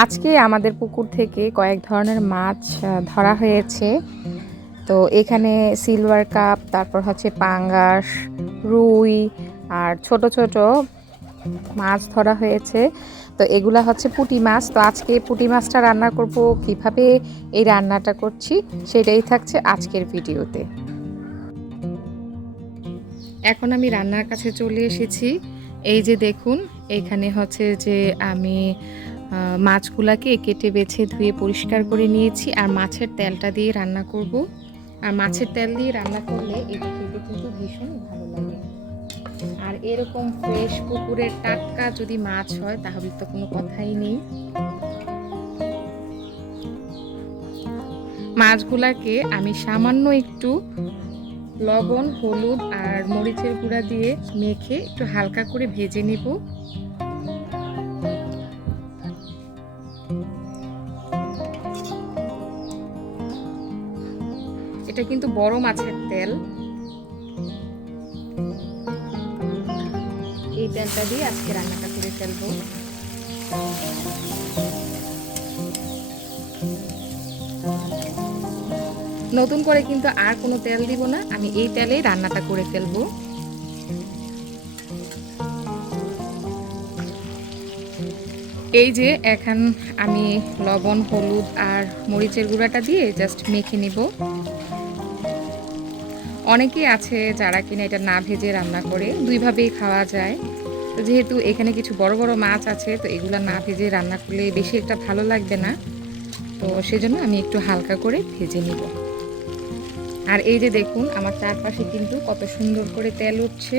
আজকে আমাদের পুকুর থেকে কয়েক ধরনের মাছ ধরা হয়েছে। তো এখানে সিলভার কাপ, তারপর হচ্ছে পাঙ্গাস, রুই আর ছোট ছোট মাছ ধরা হয়েছে। তো এগুলা হচ্ছে পুঁটি মাছ। তো আজকে পুঁটি মাছটা রান্না করব, কিভাবে এই রান্নাটা করছি সেটাই থাকছে আজকের ভিডিওতে। এখন আমি রান্নার কাছে চলে এসেছি। এই যে দেখুন, এখানে হচ্ছে যে আমি মাছগুলাকে কেটে বেছে ধুয়ে পরিষ্কার করে নিয়েছি আর মাছের তেলটা দিয়ে রান্না করব। আর মাছের তেল দিয়ে রান্না করলে এটা খেতে কিন্তু ভীষণ ভালো লাগে। আর এরকম ফ্রেশ পুকুরের টাটকা যদি মাছ হয় তাহলে তো কোনো কথাই নেই। মাছগুলাকে আমি সামান্য একটু লবণ, হলুদ আর মরিচের গুঁড়া দিয়ে মেখে একটু হালকা করে ভেজে নেব। এটা কিন্তু বড় মাছের তেল। এই তেলটা দিয়ে আজকে রান্নাটা করে ফেলবো। নতুন করে কিন্তু আর কোনো তেল দিব না, আমি এই তেলেই রান্নাটা করে ফেলবো। এই যে এখন আমি লবণ, হলুদ আর মরিচের গুঁড়াটা দিয়ে জাস্ট মেখে নিব। অনেকেই আছে যারা কিনা এটা না ভেজে রান্না করে, দুইভাবেই খাওয়া যায়। তো যেহেতু এখানে কিছু বড় বড় মাছ আছে, তো এগুলো না ভেজে রান্না করলে বেশি একটা ভালো লাগবে না। তো সেজন্য আমি একটু হালকা করে ভেজে নিব। আর এই যে দেখুন, আমার চারপাশে কিন্তু কত সুন্দর করে তেল উঠছে।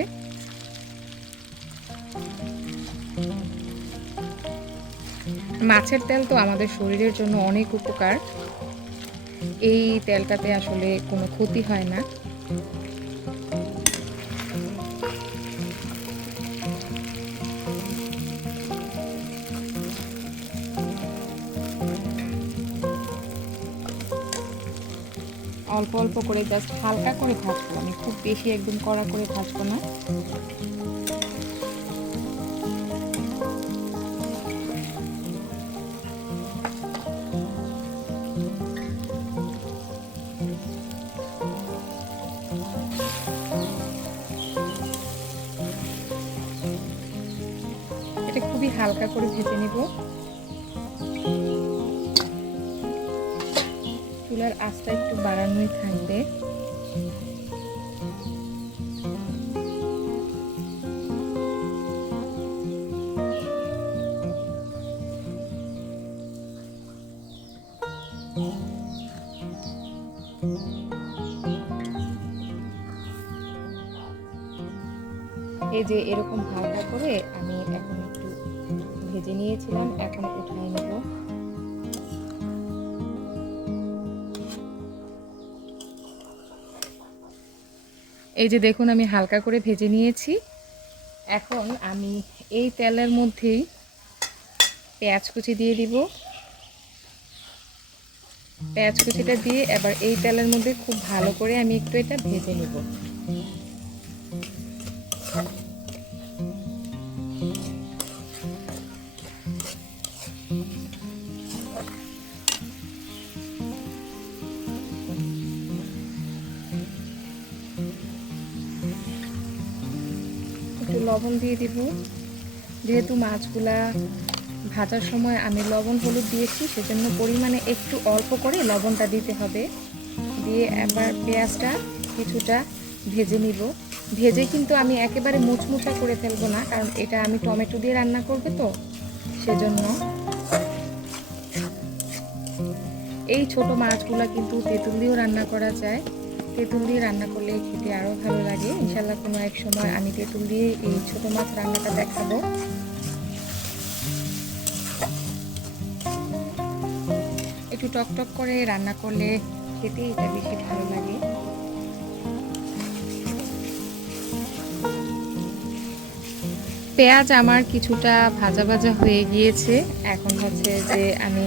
মাছের তেল তো আমাদের শরীরের জন্য অনেক উপকার। এই তেলটাতে আসলে কোনো ক্ষতি হয় না। অল্প অল্প করে জাস্ট হালকা করে ভাজবো, আমি খুব বেশি একদম কড়া করে ভাজবো না। এটা খুবই হালকা করে ভেজে নেব। চুলার আঁচটা একটু বাড়ানোই থাকবে। এই যে এরকম হালকা করে আমি এখন একটু ভেজে নিয়েছিলাম, এখন উঠাই নেব। এই যে দেখুন, আমি হালকা করে ভেজে নিয়েছি। এখন আমি এই তেলের মধ্যেই পেঁয়াজ কুচি দিয়ে দিব। পেঁয়াজ কুচিটা দিয়ে এবার এই তেলের মধ্যে খুব ভালো করে আমি একটু এটা ভেজে নেব। একটু লবণ দিয়ে দিব। যেহেতু মাছগুলা ভাজার সময় আমি লবণ হলুদ দিয়েছি, সেজন্য পরিমাণে একটু অল্প করে লবণটা দিতে হবে। দিয়ে এবার পেঁয়াজটা কিছুটা ভেজে নিব। ভেজে কিন্তু আমি একেবারে মুচমুচা করে ফেলবো না, কারণ এটা আমি টমেটো দিয়ে রান্না করব, তো সেজন্য। এই ছোট মাছগুলা কিন্তু তেঁতুল দিয়েও রান্না করা যায়। তেঁতুল দিয়ে রান্না করলে খেতে আরও ভালো লাগে। ইনশাল্লাহ কোনো এক সময় আমি তেঁতুল দিয়ে এই ছোট মাছ রান্নাটা দেখাবো। একটু টকটক করে রান্না করলে খেতে এটা বেশি ভালো লাগে। পেঁয়াজ আমার কিছুটা ভাজা ভাজা হয়ে গিয়েছে। এখন হচ্ছে যে আমি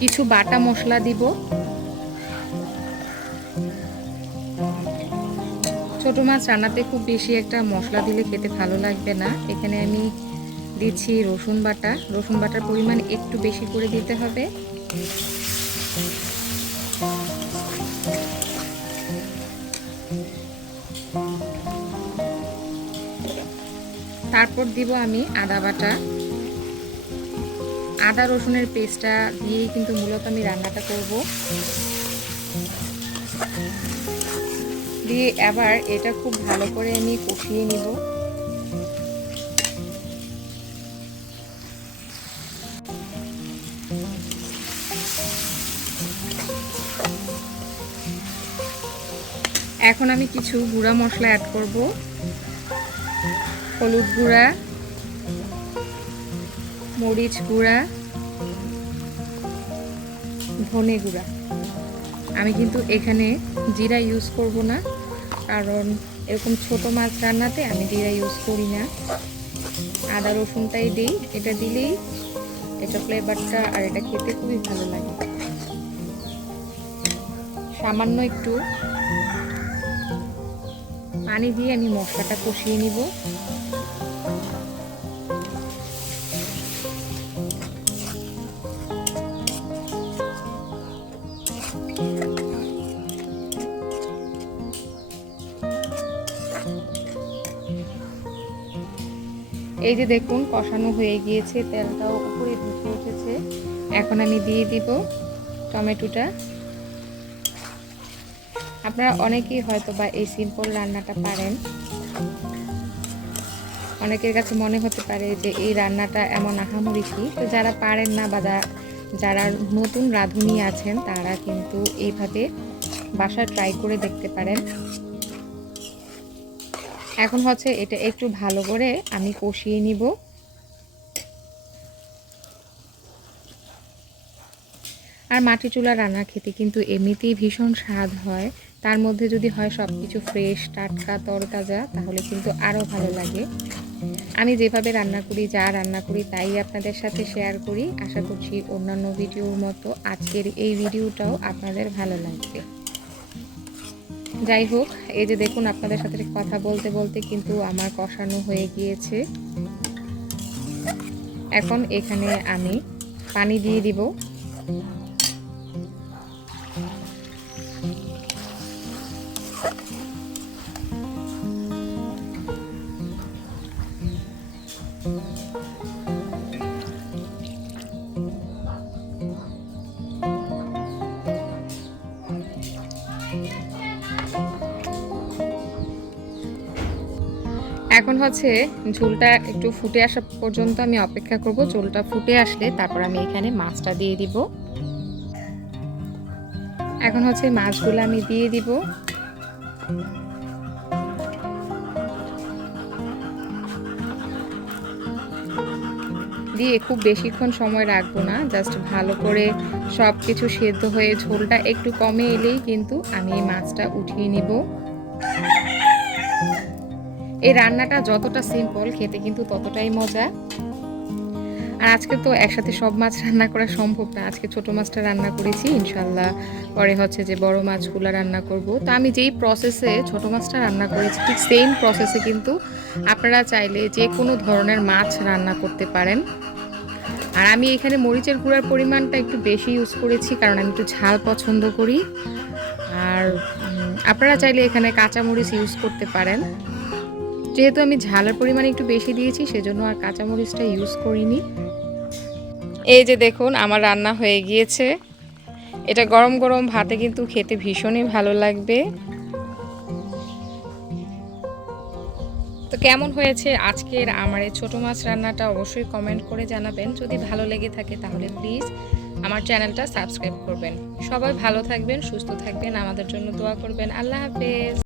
কিছু বাটা মশলা দিব। ছোট মাছ রান্নাতে খুব বেশি একটা মশলা দিলে খেতে ভালো লাগবে না। এখানে আমি দিচ্ছি রসুন বাটা। রসুন বাটার পরিমাণ একটু বেশি করে দিতে হবে। তারপর দিব আমি আদা বাটা। আদা রসুনের পেস্টটা দিয়েই কিন্তু মূলত আমি রান্নাটা করব। দিয়ে এবার এটা খুব ভালো করে আমি কষিয়ে নিব। এখন আমি কিছু গুঁড়া মশলা অ্যাড করব। হলুদ গুঁড়া, মরিচ গুঁড়া, ধনে গুঁড়া। আমি কিন্তু এখানে জিরা ইউজ করব না, কারণ এরকম ছোট মাছ রান্নাতে আমি জিরা ইউজ করি না। আদা রসুনটাই দিই, এটা দিলেই এটা ফ্লেভারটা আর এটা খেতে খুবই ভালো লাগে। সামান্য একটু পানি দিয়ে আমি মশলাটা কষিয়ে নিব। এই যে দেখুন কষানো হয়ে গিয়েছে, তেলটাও উপরে ঢুকে উঠেছে। এখন আমি দিয়ে দিব টমেটোটা। আপনারা অনেকেই হয়তো বা এই সিম্পল রান্নাটা পারেন। অনেকের কাছে মনে হতে পারে যে এই রান্নাটা এমন আহামরি কি, তো যারা পারেন না বা যারা নতুন রাঁধুনি আছেন তারা কিন্তু এইভাবে বাসায় ট্রাই করে দেখতে পারেন। এখন হচ্ছে এটা একটু ভালো করে আমি কষিয়ে নিব। আর মাটি চুলা রান্না খেতে কিন্তু এমনিতেই ভীষণ স্বাদ হয়, তার মধ্যে যদি হয় সব কিছু ফ্রেশ টাটকা তরতাজা, তাহলে কিন্তু আরও ভালো লাগে। আমি যেভাবে রান্না করি, যা রান্না করি তাই আপনাদের সাথে শেয়ার করি। আশা করছি অন্যান্য ভিডিওর মতো আজকের এই ভিডিওটাও আপনাদের ভালো লাগবে। যাই হোক, এই যে দেখুন আপনাদের সাথে কথা বলতে বলতে কিন্তু আমার কষানো হয়ে গিয়েছে। এখন এখানে আমি পানি দিয়ে দিব। এখন হচ্ছে ঝোলটা একটু ফুটে আসা পর্যন্ত আমি অপেক্ষা করব। ঝোলটা ফুটে আসলে তারপর আমি এখানে মাছটা দিয়ে দিব। এখন হচ্ছে মাছগুলো আমি দিয়ে দিব। দিয়ে খুব বেশিক্ষণ সময় রাখবো না, জাস্ট ভালো করে সব কিছু সেদ্ধ হয়ে ঝোলটা একটু কমে এলেই কিন্তু আমি এই মাছটা উঠিয়ে নিব। এই রান্নাটা যতটা সিম্পল, খেতে কিন্তু ততটাই মজা। আর আজকে তো একসাথে সব মাছ রান্না করা সম্ভব না, আজকে ছোট মাছটা রান্না করেছি, ইনশাল্লাহ পরে হচ্ছে যে বড় মাছগুলো রান্না করব। তো আমি যেই প্রসেসে ছোট মাছটা রান্না করেছি ঠিক সেম প্রসেসে কিন্তু আপনারা চাইলে যে কোনো ধরনের মাছ রান্না করতে পারেন। আর আমি এখানে মরিচের গুঁড়ার পরিমাণটা একটু বেশি ইউজ করেছি, কারণ আমি একটু ঝাল পছন্দ করি। আর আপনারা চাইলে এখানে কাঁচা মরিচ ইউজ করতে পারেন। যেহেতু আমি ঝালের পরিমাণ একটু বেশি দিয়েছি সেজন্য আর কাঁচা মরিচটা ইউজ করিনি। এই যে দেখুন আমার রান্না হয়ে গিয়েছে। এটা গরম গরম ভাতে কিন্তু খেতে ভীষণই ভালো লাগবে। তো কেমন হয়েছে আজকের আমার এই ছোটো মাছ রান্নাটা অবশ্যই কমেন্ট করে জানাবেন। যদি ভালো লেগে থাকে তাহলে প্লিজ আমার চ্যানেলটা সাবস্ক্রাইব করবেন। সবাই ভালো থাকবেন, সুস্থ থাকবেন, আমাদের জন্য দোয়া করবেন। আল্লাহ হাফেজ।